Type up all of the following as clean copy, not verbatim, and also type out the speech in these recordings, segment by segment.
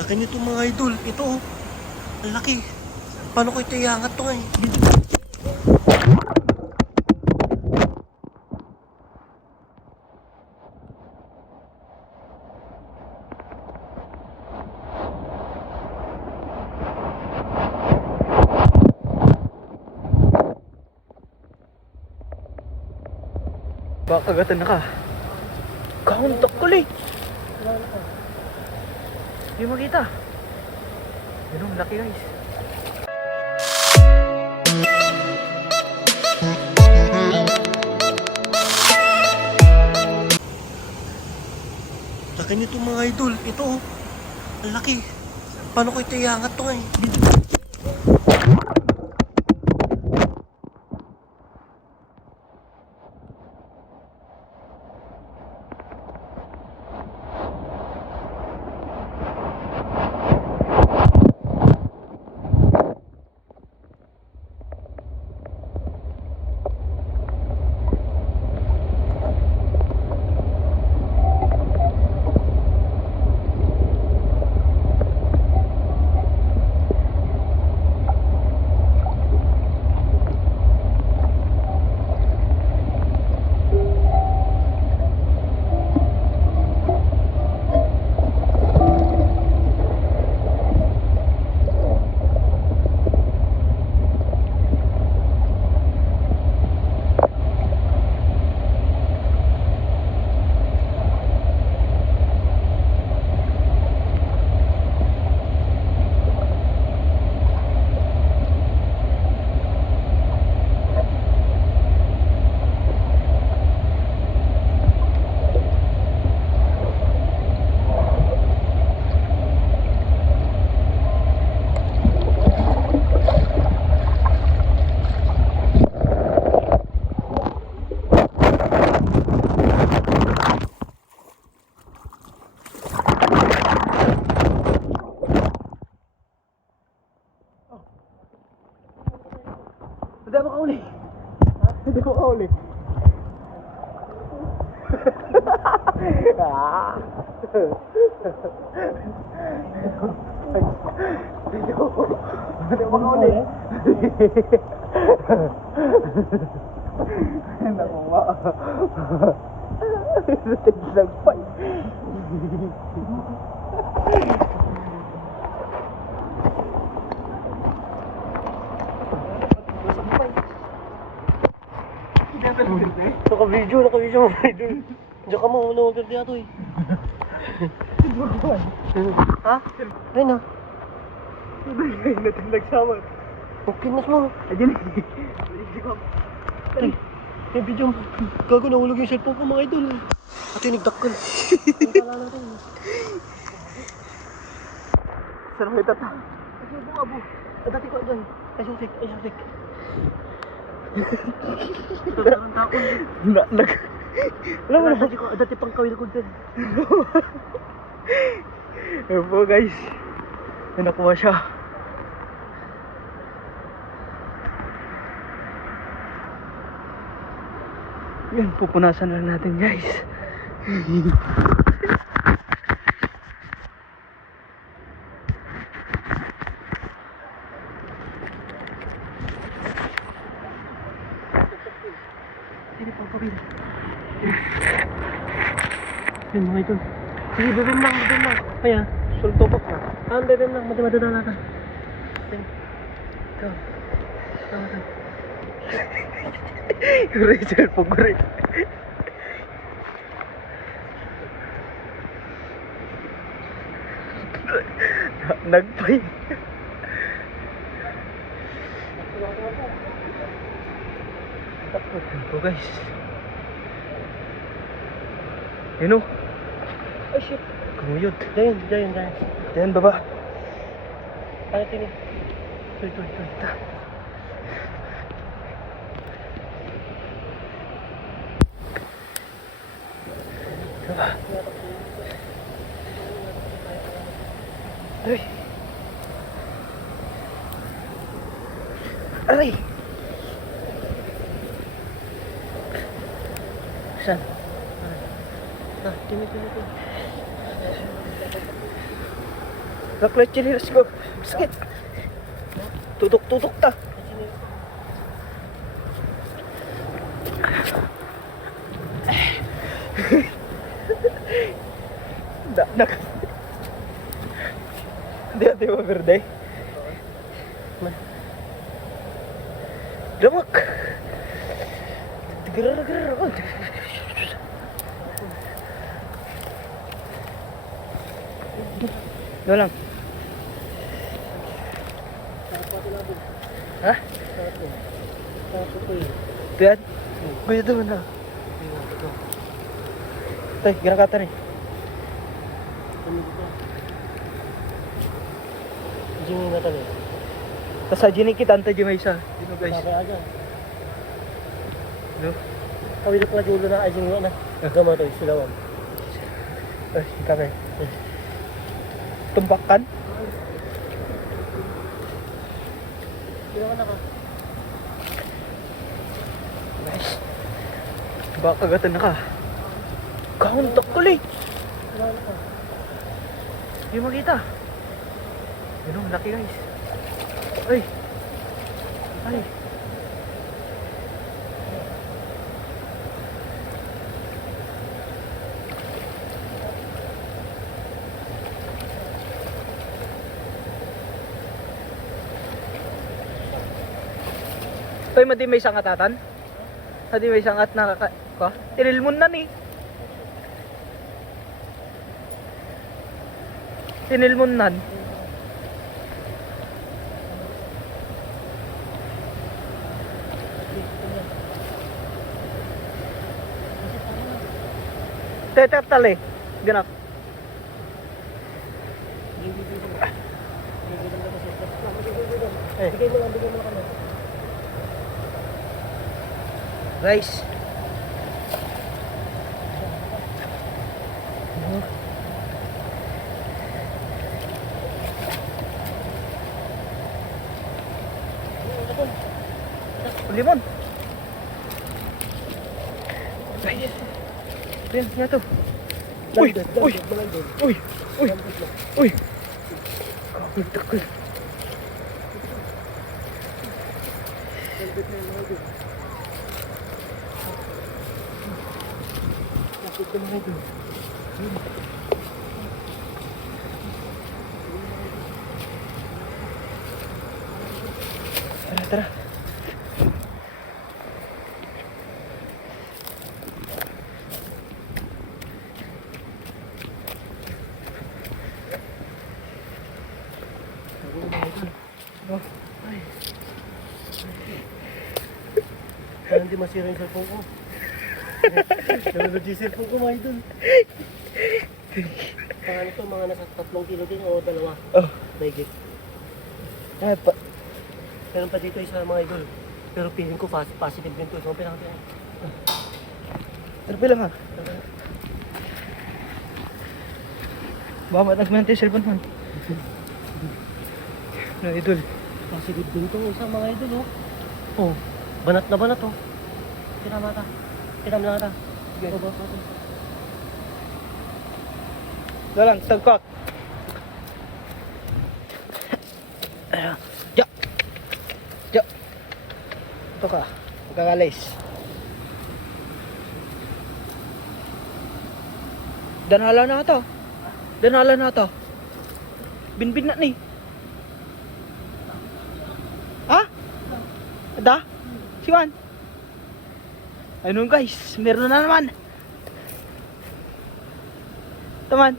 Laki nito mga idol. Ito oh. Ang laki. Paano ko ito iangat to eh? Baka kagatan na ka. Kauntok tuloy. Hindi makita. Yun ang laki guys. Laki nito mga idol. Ito oh. Ang laki. Paano ko ito iangat to eh? Hindi mo kauli. Hindi mo kauli. Hindi mo kauli. Nakuha. Nagpay. Naka-video mga idol. Diyan ka mo, unawagan diya to eh. Ha? Ayun na. Nagsawan. Okay nas mo. Ayan. Ay, yung video mo. Gago, nahulog yung cellphone ko mga idol. At yung nagdakkel. Ang kala natin. Sarang may tata. Ay, abo. Dati ko dyan. Ay, susik. Ito ang takon. Alam mo na. Dati pang kawil ko dyan. Ayan po guys. May nakuha siya. Yan, pupunasan lang natin guys. Hindi pang kawil. Yan mga idol. Sige, bebem lang. Kaya, sultobok na. Bebem lang. Mati-mati na natin. Ito. Rachel po guri. Nagpay. Ito guys. Yun o. Ay, shit. Kamuyod. Dayan. Yan baba. Ano tini? Ito. Ay. Aray. Saan? Tini. Naklat chinilas ko. Sakit. Tutok-tutok ta. Nak. Hindi mo verde. Damak. Gerar-gerar ako. Ito lang. Ha? Ito yan? Kuya ito na. Tay, ginakata rin. Jimmy na tali. Tapos sa ginik kita, anta may isa. Dino guys. Sabay aja. No? Kami na pala julo na ajing na. Gama to, silawan. Ay, kami. Tumbakan? Silawan na ka. Nice. Baka agatan na ka. Kauntok tuloy. Silawan na ka. Hindi makita. Yun o, laki guys. Ay. Ay. Toy, madi may sangatatan? Madi may sangat na ka? Tinilmon na ni. Tinilmon nan. Tetap tali. Ganak. Bigay mo lang kami. Guys. Limon. Guys. Yan, nga to. Uy, uy, uy, uy, uy. Kapunta ko. Tara, tara. Oh, ay. Para hindi masira yung cellphone ko. Nalulod yung cellphone ko, mga idol. Pangalan to, mga nasa 3 kilo din o 2. Oh, Mahigit. ay pa. Meron pa dito isa mga idol. Pero feeling ko positive din to. So, pinakita. Pero bilang ha. Baka matagman tayo cellphone man. No, idol. Positive din to isa mga idol, oh. Oh, banat na banat, oh. Tinama ka. Tinama lang ka. Sige. Oh, Ito lang, tagkot. Ayan. Ja. Ja. Ito ka. Magkakalis. Danhala na ito. Danhala na ito. Binbin na ni. Ha? Da? Siwan? Ayun guys, meron na naman. Taman.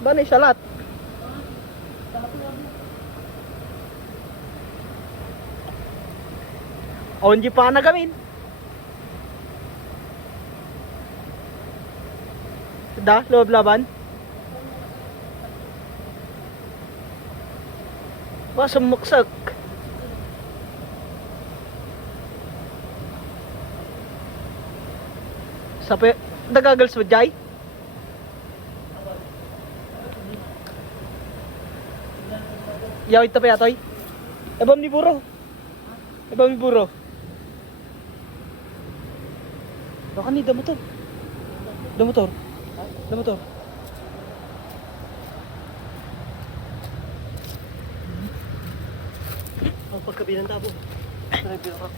Ba ni salat? Onji pa na gamin. Da, loob laban. Ba sumuksak. Sape, nagagals mo jay? Yaw ito pa yatoy? Ebam ni buro. Ebam ni buro. Baka ni damotor. Damotor. Na motor. Ang pagkabilang tabo. Driver ka.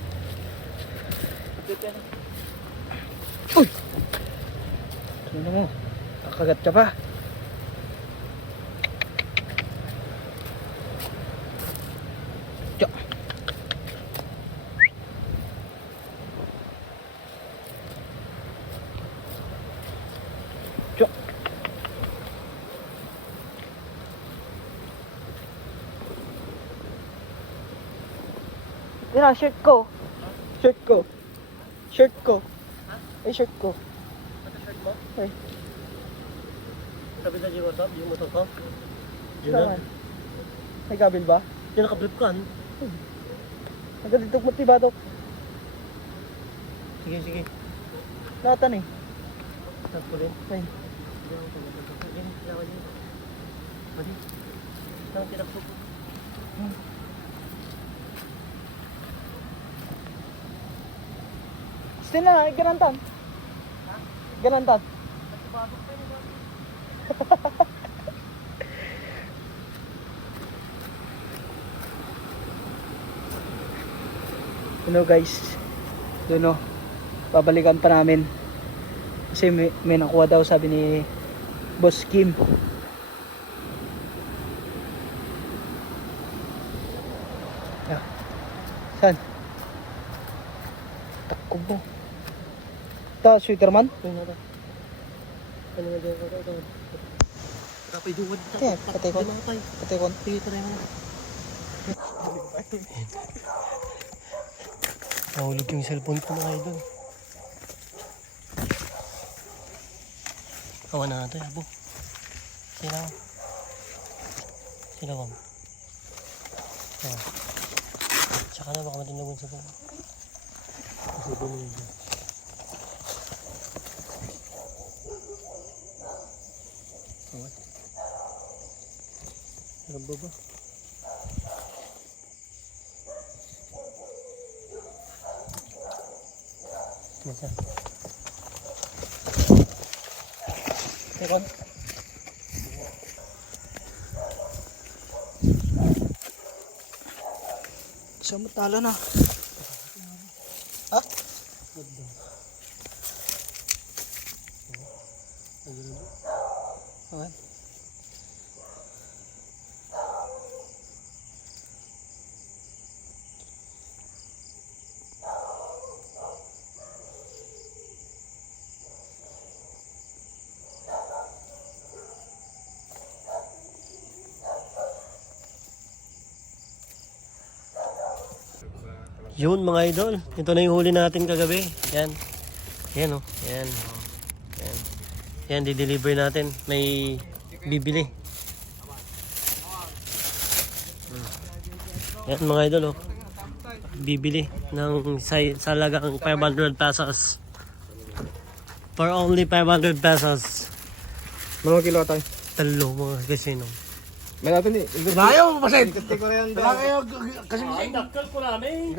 Uy! Ano mo? Kakagat ka pa. Tiyo. Tiyo. Yan na, shirt ko. Shirt ko. Shirt ko. Ay, shirt ko. Ito shirt mo? Ay, Sabi na yung motor ko? Yun saan? na. May kabil ba? Yung nakablip ka. ano? Agad dito motibatok. Sige, sige. Latan eh. Tapos ko rin. Ay, Hindi ako tumagal. Sige, kailangan yun. Mali. Saan tinakso ko? still na, ganantan. Ganantan. Hello guys. Yun o. Babalikan pa namin. Kasi may nakuha daw sabi ni Boss Kim. Ah. Saan? Takbo mo. Ito, sweaterman? Yun na. Ano nga dyan? Ito. Rapay duwad. Kaya, patay ko. Patay ko. Sige, try mo na. Nahulog yung cellphone ko mga idol. Kawan na natin, abo. Silaw. Silaw. Tsaka na baka matinagon sa pala. Kasi bumili dyan. Kawan. Rabo ba? Masa? Tekon. Samantala na. Ah? Okay. Yun mga idol, ito na yung huli natin kagabi. Yan. Yan oh. Yan. Yan. Yan, di-deliver natin. May bibili. Yan mga idol oh. Bibili ng salagang 500 pesos. For only 500 pesos. Mga kilo tayo. Talo mga kasino. May natin eh. Ayaw, masin! Ikot ko na yan. Wala kayo, kasi Ay, nakal ko namin.